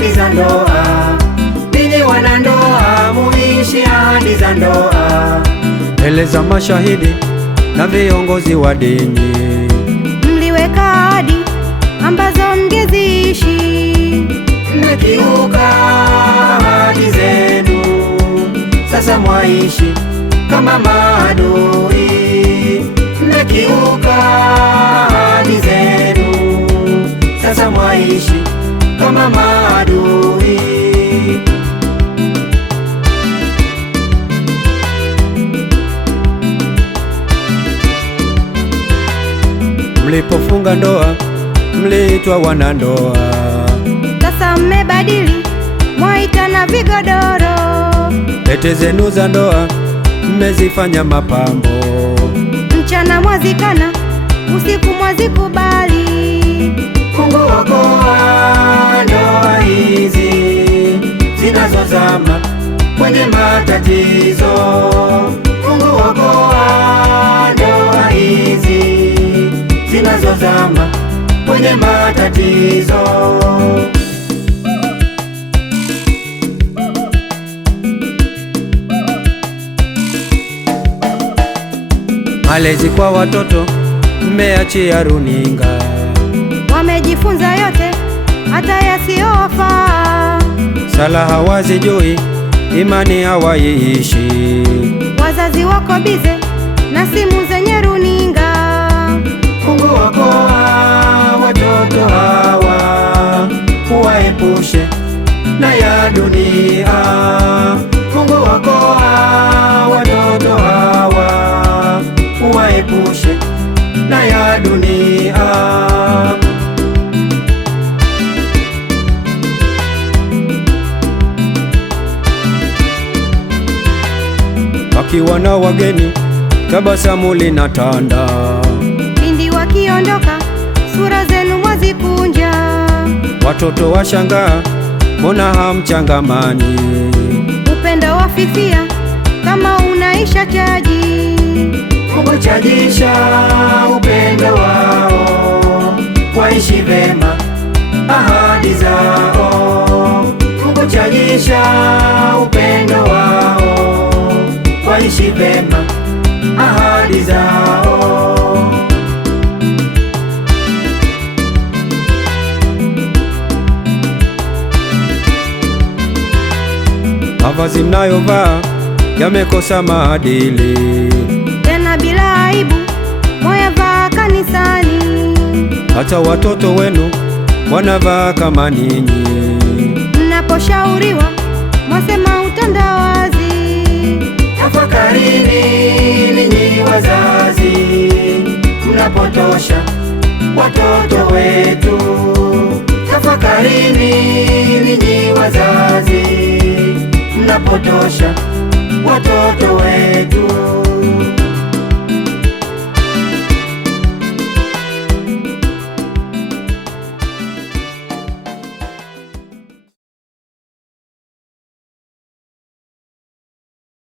ahadi za ndoa. Ninyi wanandoa muishi ahadi za ndoa. Mbele za mashahidi na viongozi wa dini mliweka ahadi ambazo mngeziishi. Mmekiuka ahadi zenu, sasa mwaishi kama maadui. Mmekiuka ahadi zenu, sasa mwaishi kama maadui. Mlipofunga ndoa mliitwa wanandoa, sasa mmebadili mwaitana vigodoro. pete zenu za ndoa mmezifanya mapambo. Mchana mwazikana, usiku mwazikubali. Mungu okoa ndoa hizi zinazozama kwenye matatizo. Mungu okoa ndoa hizi zinazozama kwenye matatizo. Malezi kwa watoto mmeachia runinga, Wamejifunza yote hata yasiyowafaa. sala hawazijui, imani hawaiishi. Wazazi wako bize na simu zenye runinga. Mungu okoa watoto hawa, uwaepushe na ya dunia. Mungu okoa watoto hawa, uwaepushe na ya dunia. Wakiwa na wageni tabasamu linatanda, Pindi wakiondoka sura zenu mwazikunja. watoto washangaa mbona hamchangamani. Upendo wafifia kama unaisha chaji. Mungu chajisha upendo wao, waishi vema ahadi zao. Mungu chajisha upendo wao, waishi vema ahadi zao. Mavazi mnayovaa yamekosa maadili, Tena bila aibu mwayavaa kanisani. hata watoto wenu wanavaa kama ninyi. Mnaposhauriwa mwasema utandawazi. Tafakarini ninyi wazazi, mnapotosha watoto wetu. Tafakarini ninyi wazazi, mnapotosha watoto wetu.